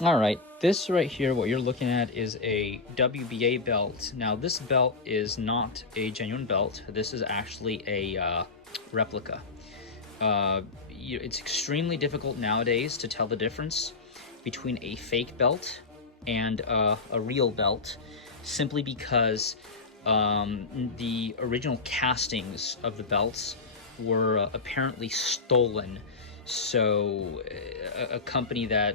All right, this right here, what you're looking at is a WBA belt. Now, this belt is not a genuine belt. This is actually a replica. It's extremely difficult nowadays to tell the difference between a fake belt and a real belt, simply because the original castings of the belts were apparently stolen. So a company that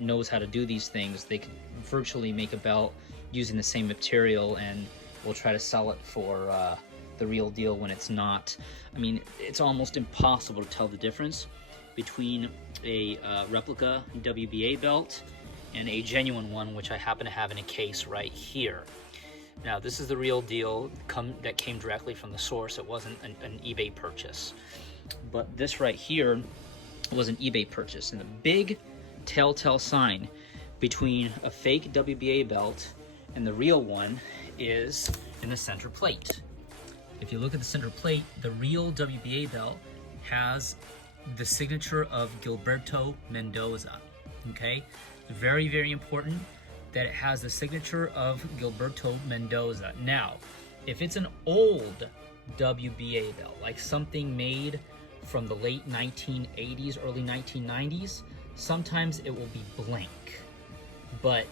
knows how to do these things, they could virtually make a belt using the same material, and will try to sell it for the real deal when it's not. I mean, it's almost impossible to tell the difference between a replica WBA belt and a genuine one, which I happen to have in a case right here. Now, this is the real deal that came directly from the source. It wasn't an eBay purchase. But this right here was an eBay purchase. And the big telltale sign between a fake WBA belt and the real one is in the center plate. If you look at the center plate, the real WBA belt has the signature of Gilberto Mendoza. Okay? Very, very important that it has the signature of Gilberto Mendoza. Now, if it's an old WBA belt, like something made from the late 1980s, early 1990s, sometimes it will be blank. But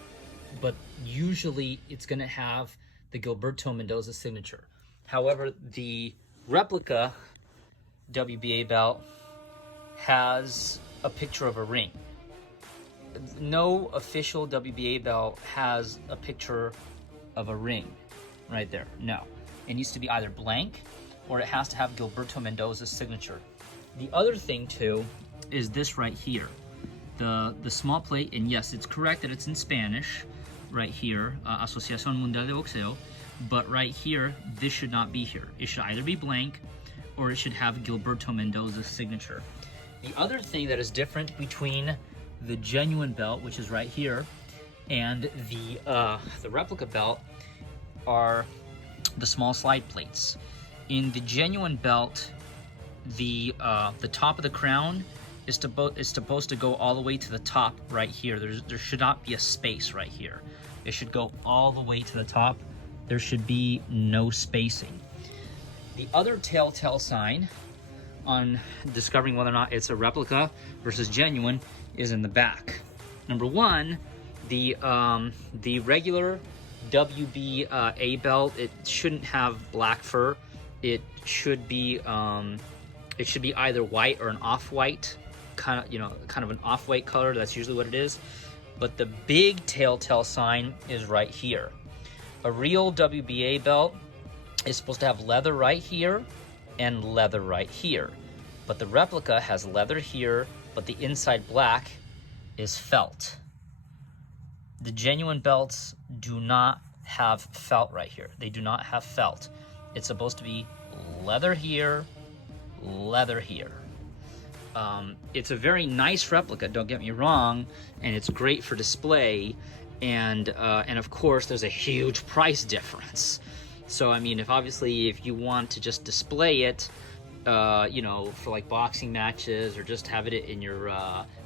usually it's going to have the Gilberto Mendoza signature. However, the replica WBA belt has a picture of a ring. No official WBA belt has a picture of a ring right there. No. It needs to be either blank or it has to have Gilberto Mendoza's signature. The other thing too is this right here. The small plate, and yes, it's correct that it's in Spanish right here, Asociación Mundial de Boxeo, but right here, this should not be here. It should either be blank or it should have Gilberto Mendoza's signature. The other thing that is different between the genuine belt, which is right here, and the replica belt are the small slide plates. In the genuine belt, the top of the crown is supposed to go all the way to the top right here. There should not be a space right here. It should go all the way to the top. There should be no spacing. The other telltale sign on discovering whether or not it's a replica versus genuine is in the back. Number one, the regular WBA belt, it shouldn't have black fur. It should be either white or an off-white, kind of an off-white color. That's usually what it is. But the big telltale sign is right here. A real WBA belt is supposed to have leather right here and leather right here. But the replica has leather here, but the inside black is felt. The genuine belts do not have felt right here. They do not have felt. It's supposed to be leather here, leather here. It's a very nice replica, don't get me wrong, and it's great for display, and of course there's a huge price difference. So I mean, if you want to just display it, for like boxing matches or just have it in your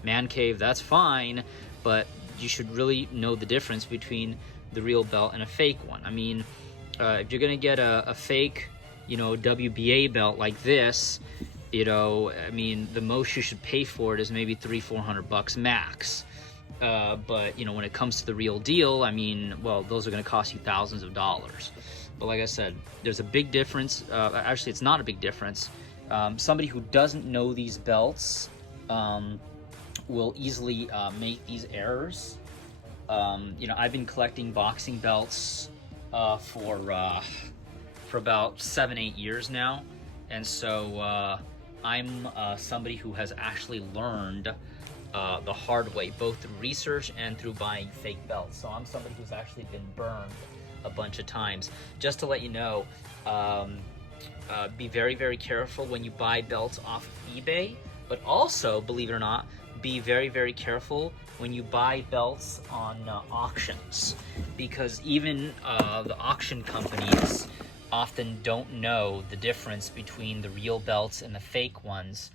man cave, that's fine, but you should really know the difference between the real belt and a fake one. I mean, if you're gonna get a fake, WBA belt like this, I mean, the most you should pay for it is maybe $300-400 max. But when it comes to the real deal, I mean, well, those are going to cost you thousands of dollars. But like I said, there's a big difference. Actually, it's not a big difference. Somebody who doesn't know these belts will easily make these errors. I've been collecting boxing belts for about 7-8 years now, and so I'm somebody who has actually learned the hard way, both through research and through buying fake belts. So I'm somebody who's actually been burned a bunch of times. Just to let you know, be very, very careful when you buy belts off of eBay, but also, believe it or not, be very, very careful when you buy belts on auctions, because even the auction companies often don't know the difference between the real belts and the fake ones,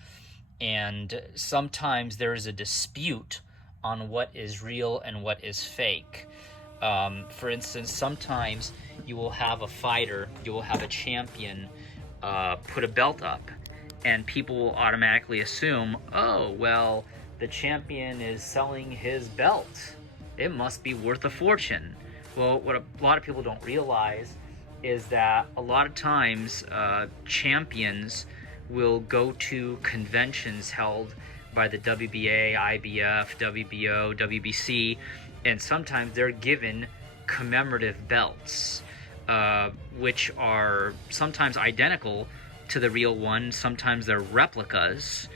and sometimes there is a dispute on what is real and what is fake. For instance, sometimes you will have a fighter, you will have a champion put a belt up, and people will automatically assume, oh, well, the champion is selling his belt. It must be worth a fortune. Well, what a lot of people don't realize is that a lot of times champions will go to conventions held by the WBA, IBF, WBO, WBC, and sometimes they're given commemorative belts, which are sometimes identical to the real one, sometimes they're replicas,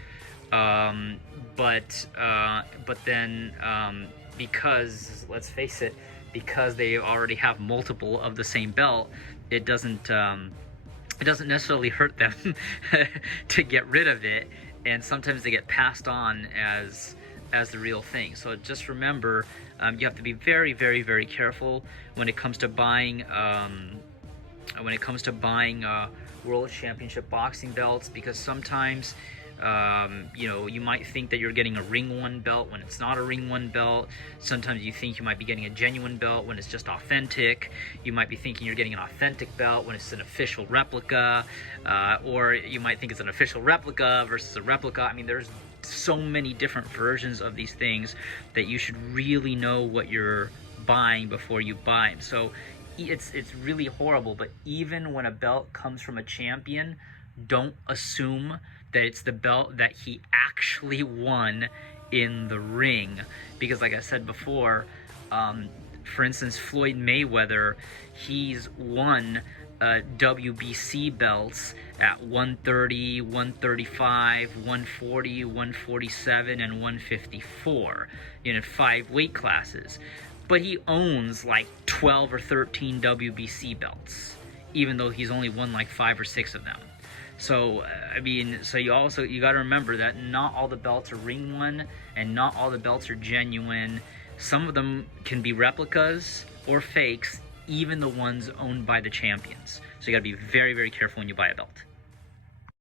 but then because, let's face it, because they already have multiple of the same belt, it doesn't necessarily hurt them to get rid of it, and sometimes they get passed on as the real thing. So just remember, you have to be very, very, very careful when it comes to buying World Championship boxing belts, because sometimes you might think that you're getting a Ring 1 belt when it's not a Ring 1 belt. Sometimes you think you might be getting a genuine belt when it's just authentic. You might be thinking you're getting an authentic belt when it's an official replica, or you might think it's an official replica versus a replica. I mean, there's so many different versions of these things that you should really know what you're buying before you buy them. So it's really horrible, but even when a belt comes from a champion, don't assume that it's the belt that he actually won in the ring. Because like I said before, for instance, Floyd Mayweather, he's won WBC belts at 130, 135, 140, 147, and 154 in 5 weight classes. But he owns like 12 or 13 WBC belts, even though he's only won like 5 or 6 of them. So, I mean, you got to remember that not all the belts are Ring 1, and not all the belts are genuine. Some of them can be replicas or fakes, even the ones owned by the champions. So you got to be very, very careful when you buy a belt.